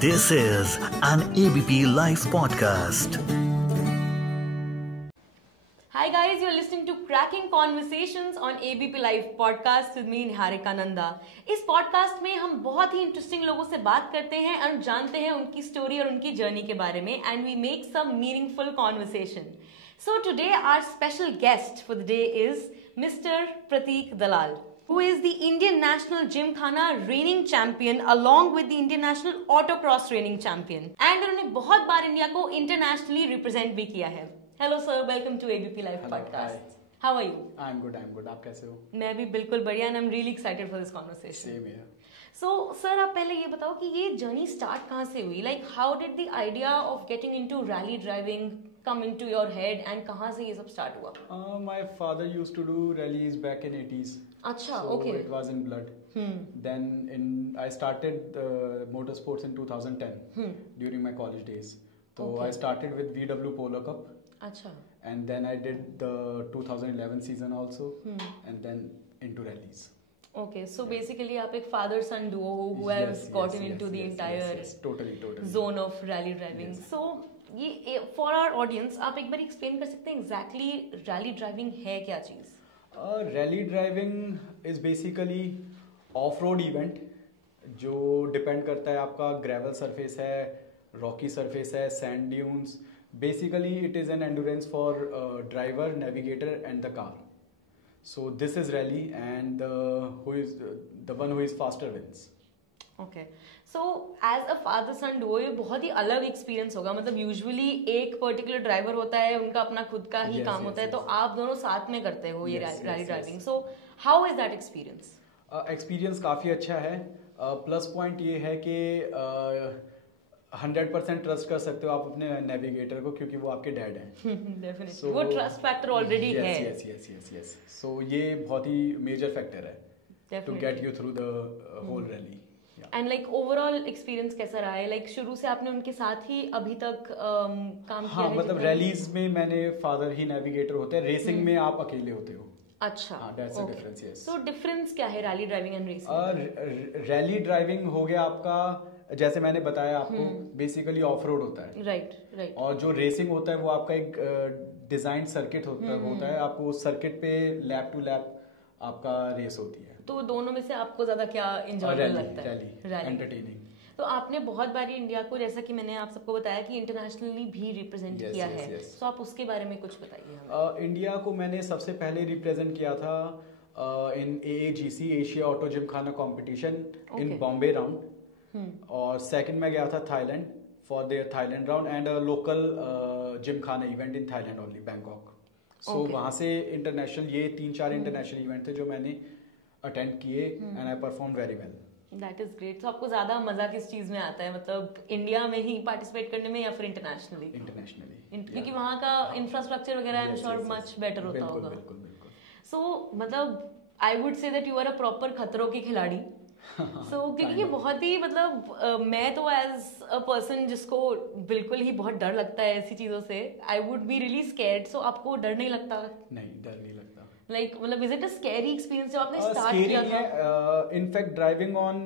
This is an ABP Life podcast. Hi guys, you're listening to Cracking Conversations on ABP Live podcast with me Niharika Nanda. इस podcast में हम बहुत ही interesting लोगों से बात करते हैं और जानते हैं उनकी स्टोरी और उनकी जर्नी के बारे में and we make some meaningful conversation. So today our special guest for the day is mister Pratik Dalal, who is the Indian National Gymkhana reigning champion along with the Indian National Autocross reigning champion and उन्होंने बहुत बार India को internationally represent भी किया है। Hello sir, welcome to ABP Live podcast. Hi. How are you? I'm good. आप कैसे हो? मैं भी बिल्कुल बढ़िया and I'm really excited for this conversation. Same here. So sir, आप पहले ये बताओ कि ये जर्नी स्टार्ट कहाँ से हुई? Like how did the idea of getting into rally driving come into your head and कहाँ से ये सब स्टार्ट हुआ? My father used to do rallies back in 80s. अच्छा, so okay. It was in blood. Then I started motorsports in 2010 during my college days. So Okay. I started with VW Polo Cup. अच्छा. And then I did the 2011 season also. And then into rallies. Okay, so basically आप एक father son duo who has gotten into the entire totally zone of rally driving. Yes. So ये for our audience आप एक बार explain कर सकते हैं exactly rally driving है क्या चीज़? Rally driving is basically off road event जो डिपेंड करता है आपका ग्रेवल सरफेस है, रॉकी सरफेस है, sand dunes. Basically it is an endurance for driver, navigator and the car. So this is rally and who is the one who is faster wins. Okay, so as a father son duo ये बहुत ही अलग experience होगा। मतलब usually एक particular driver होता है, उनका अपना खुद का ही काम होता है, तो आप दोनों साथ में करते हो ये rally driving. So how is that experience? Experience काफ़ी अच्छा है। प्लस पॉइंट ये है कि 100% ट्रस्ट कर सकते हो आप अपने नेविगेटर को, क्योंकि वो आपके डैड हैं। डेफिनेटली वो ट्रस्ट फैक्टर ऑलरेडी है। यस। सो ये बहुत ही मेजर फैक्टर है to get you through the whole rally. And like overall experience कैसा रहा है? लाइक शुरू से आपने उनके साथ ही अभी तक काम किया है? मतलब रैलीज में मैंने फादर ही नेविगेटर होते हैं, रेसिंग में आप अकेले होते हो। अच्छा, that's a difference. Yes. So difference क्या है rally driving and racing? Rally driving हो गया आपका, जैसे मैंने बताया आपको, बेसिकली ऑफ रोड होता है। राइट। और जो रेसिंग होता है वो आपका एक डिजाइन सर्किट होता है। आपको उस सर्किट पे लैप टू लैप आपका रेस होती है। तो दोनों में से आपको ज्यादा क्या एंजॉयबल लगता है? Rally entertaining. तो आपने बहुत बार इंडिया को, जैसा कि मैंने आप सबको बताया, कि इंटरनेशनली भी रिप्रेजेंट किया है। तो आप उसके बारे में कुछ बताइए। इंडिया को मैंने सबसे पहले रिप्रेजेंट किया था in AAGC Asia auto gymkhana competition in Bombay round. और सेकंड में गया था Thailand for their Thailand round and local gymkhana event in Thailand only, Bangkok. So वहां से इंटरनेशनल, ये 3-4 इंटरनेशनल इवेंट थे जो मैंने अटेंड किए and I perform very well. That is great. तो आपको ज्यादा मजा किस चीज में आता है? मतलब इंडिया में ही पार्टिसिपेट करने में या फिर इंटरनेशनली? क्योंकि वहाँ का इंफ्रास्ट्रक्चर वगैरह I am sure much better होता होगा। बिल्कुल। सो मतलब I would say that you are a proper खतरों की खिलाड़ी। सो क्योंकि ये बहुत ही मतलब मैं तो एज अ पर्सन जिसको बिल्कुल ही बहुत डर लगता है ऐसी चीजों से, I would be really scared. So आपको डर नहीं लगता? नहीं, डर नहीं लगता। लाइक मतलब is it a scary experience जब आपने स्टार्ट किया था? In fact driving on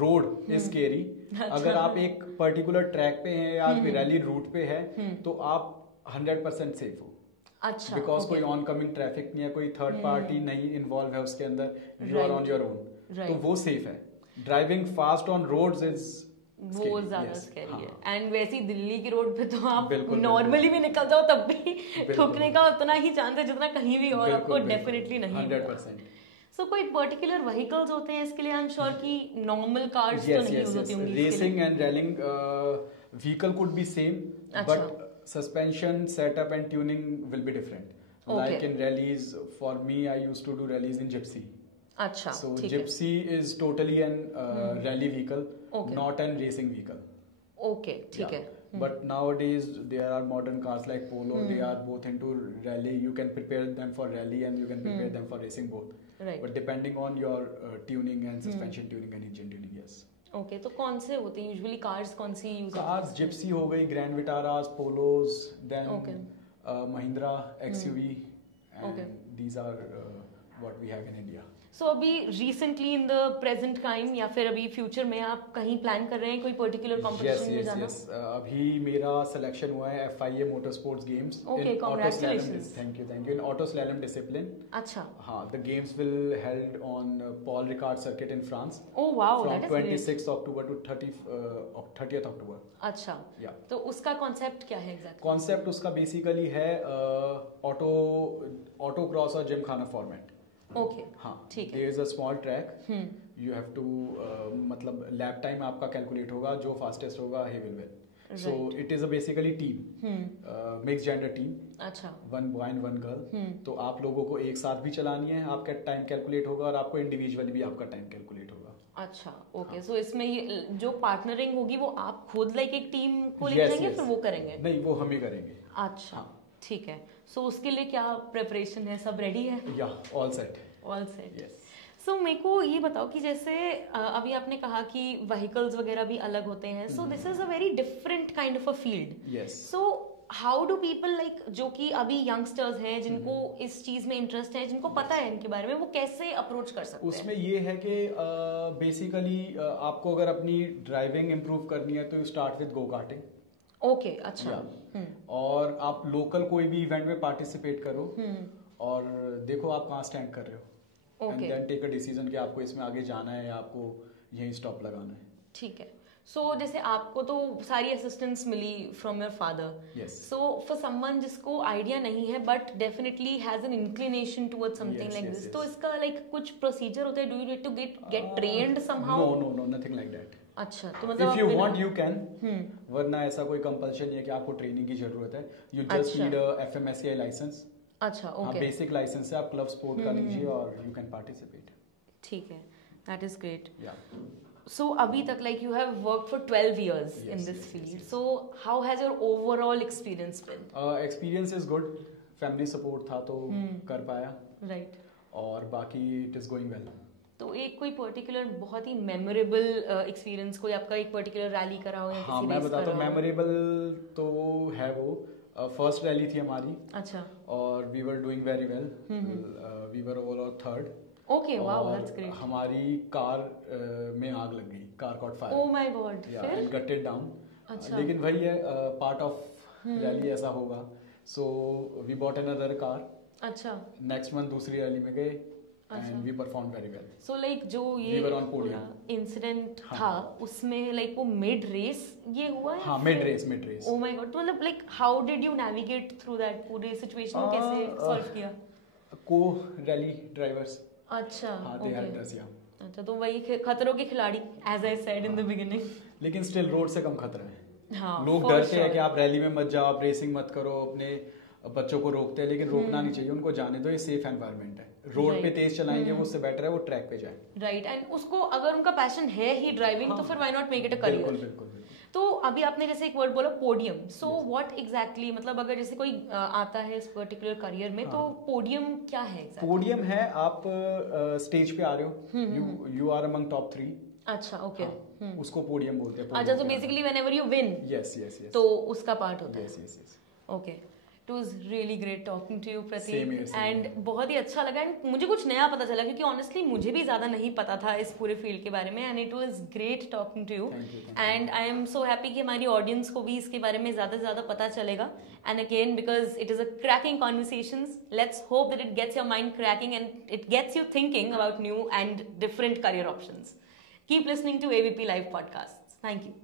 road is scary. अगर आप एक पर्टिकुलर ट्रैक पे हैं या आप रैली रूट पे है तो आप 100% सेफ हो। अच्छा, बिकॉज कोई ऑन कमिंग ट्रैफिक नहीं है, कोई थर्ड पार्टी नहीं इन्वॉल्व है उसके अंदर, you are on your own, तो वो सेफ है। Driving fast on roads is वो ज्यादा स्कैरी है। एंड वैसे ही दिल्ली की रोड पे तो आप नॉर्मली भी निकल जाओ तब भी ठोकने का उतना ही चांस है जितना कहीं भी और आपको डेफिनेटली नहीं। 100%। सो कोई पर्टिकुलर व्हीकल्स होते हैं इसके लिए? आई एम श्योर कि नॉर्मल कार्स तो नहीं यूज होती होंगी। Racing and railing vehicle could be same, but suspension setup and tuning will be different. Like in rallies, for me I used to do rallies in Gypsy. अच्छा, so Gypsy is totally an rally vehicle, not an racing vehicle. Okay, ठीक है। But nowadays there are modern cars like Polo. They are both into rally. You can prepare them for rally and you can prepare them for racing both. Right. But depending on your tuning and suspension tuning and engine tuning, yes. Okay, तो कौन से होते हैं usually? Cars कौन सी use? Cars Gypsy हो गई, Grand Vitaras, Polos, then Mahindra XUV, and these are what we have in India. So अभी recently in the present time या फिर अभी फ्यूचर में आप कहीं प्लान कर रहे हैं कोई पर्टिकुलर कॉम्पिटिशन में जाना? अभी मेरा सिलेक्शन हुआ है FIA motor sports games Okay, congratulations. Thank you in auto slalom discipline. अच्छा. हाँ, the games will held on Paul Ricard circuit in France. Oh wow, from that is great. 26 October to 30th October. अच्छा. या तो उसका concept क्या है exactly? Concept उसका basically है ऑटो क्रॉस और जिमखाना फॉर्मेट. ओके. हाँ, ठीक है. There is a small track. You have to मतलब लैप टाइम आपका कैलकुलेट होगा, जो फास्टेस्ट होगा he will win. So it is a basically team, mix gender team. अच्छा. 1 बॉय एंड 1 गर्ल. तो आप लोगों को एक साथ भी चलानी है, आपका टाइम कैलकुलेट होगा और आपको इंडिविजुअली भी आपका टाइम कैलकुलेट होगा. अच्छा. ओके. सो इसमें ये जो पार्टनरिंग होगी वो आप खुद लाइक एक टीम को लेके Yes, जाएंगे yes. फिर वो करेंगे? नहीं, वो हम ही करेंगे. अच्छा. ठीक है. सो उसके लिए क्या प्रिपरेशन है, सब रेडी है? या all set. All set. Yes. So मेरे को ये बताओ कि जैसे अभी आपने कहा कि व्हीकल्स वगैरह भी अलग होते हैं, सो this is a very different kind of a field. Yes. So how do people like जो कि अभी यंगस्टर्स हैं जिनको इस चीज में इंटरेस्ट है, जिनको पता है इनके बारे में, वो कैसे अप्रोच कर सकते हैं? उसमें ये है कि बेसिकली आपको अगर अपनी ड्राइविंग इम्प्रूव करनी है तो you start with go karting. Okay. अच्छा. और आप लोकल कोई भी इवेंट में पार्टिसिपेट करो और देखो आप कहाँ स्टैंड कर रहे हो. And then take a decision कि आपको इसमें आगे जाना है या आपको यहीं स्टॉप लगाना है. ठीक है. सो जैसे आपको तो सारी असिस्टेंस मिली from your father. Yes. So for someone जिसको आइडिया नहीं है but definitely has an inclination towards something like this, तो इसका लाइक कुछ प्रोसीजर होता है? Do you need to get trained somehow? No, nothing like that. अच्छा. तो मतलब if you want you can, वरना ऐसा कोई कंपल्शन नहीं है कि आपको ट्रेनिंग की जरूरत है. You just need a FMSCI licence. अच्छा. ओके. बेसिक लाइसेंस है, आप क्लब स्पोर्ट का लीजिए और यू कैन पार्टिसिपेट. ठीक है. That is great. या सो अभी तक like you have worked for 12 years in this field. So how has your overall experience been? Experience is good. Family support था तो कर पाया. राइट. और बाकी इट इज गोइंग वेल. तो एक कोई पर्टिकुलर बहुत ही मेमोरेबल एक्सपीरियंस कोई आपका एक पर्टिकुलर रैली करा हो या हाँ, किसी मैं रेस बताता करा हूँ. हो? मेमोरेबल तो है वो. फर्स्ट रैली थी हमारी अच्छा. और we were doing very well. We were overall third. Okay. Wow, that's great. हमारी कार में आग लग गई. Car caught fire. Oh my god. फिर? And gutted down. अच्छा. लेकिन वही है, पार्ट ऑफ रैली ऐसा होगा. So we bought another car. अच्छा. नेक्स्ट मंथ दूसरी रैली में गए and we perform very well. So like जो We ये were on podium. इंसिडेंट हाँ. था उसमें लाइक वो मिड रेस ये हुआ है? हाँ, mid race. Oh my god. तो मतलब like how did you navigate through that पूरे सिचुएशन को कैसे सॉल्व किया? को रैली ड्राइवर्स. अच्छा. हाँ, they helped us, yeah. अच्छा. तो वही खतरों के खिलाड़ी as I said in the beginning. लेकिन स्टिल रोड से कम खतरा है. हाँ, लोग for डरते हैं sure. कि आप रैली में मत जाओ, आप रेसिंग मत करो, अपने बच्चों को रोकते हैं, लेकिन रोकना नहीं चाहिए. उनको जाने दो, ये सेफ एनवायरनमेंट है. रोड पे Right. तेज चलाएंगे वो उससे बेटर है वो ट्रैक पे जाए. राइट. एंड उसको अगर उनका पैशन है ही ड्राइविंग तो फिर why not make it a बिल्कुल करियर? बिल्कुल. तो अभी आपने जैसे एक वर्ड बोला पोडियम. सो व्हाट एग्जैक्टली, मतलब अगर जैसे कोई आता है इस पर्टिकुलर करियर में तो पोडियम क्या है exactly? पोडियम है, आप स्टेज पे आ रहे हो, यू आर अमंग टॉप 3. अच्छा. ओके. उसको पोडियम बोलते हैं. अच्छा. तो basically whenever you win yes तो उसका पार्ट होता है. Yes. Okay. It was really great talking to you Same Pratik. here, same and here. बहुत ही अच्छा लगा एंड मुझे कुछ नया पता चला क्योंकि ऑनेस्टली मुझे भी ज्यादा नहीं पता था इस पूरे फील्ड के बारे में. And it was great talking to you. Thank you. And I am so happy कि हमारी ऑडियंस को भी इसके बारे में ज्यादा से ज्यादा पता चलेगा. And again because it is a cracking conversations, let's hope that it gets your mind cracking and it gets you thinking about new and different career options. Keep listening to ABP Live podcasts. Thank you.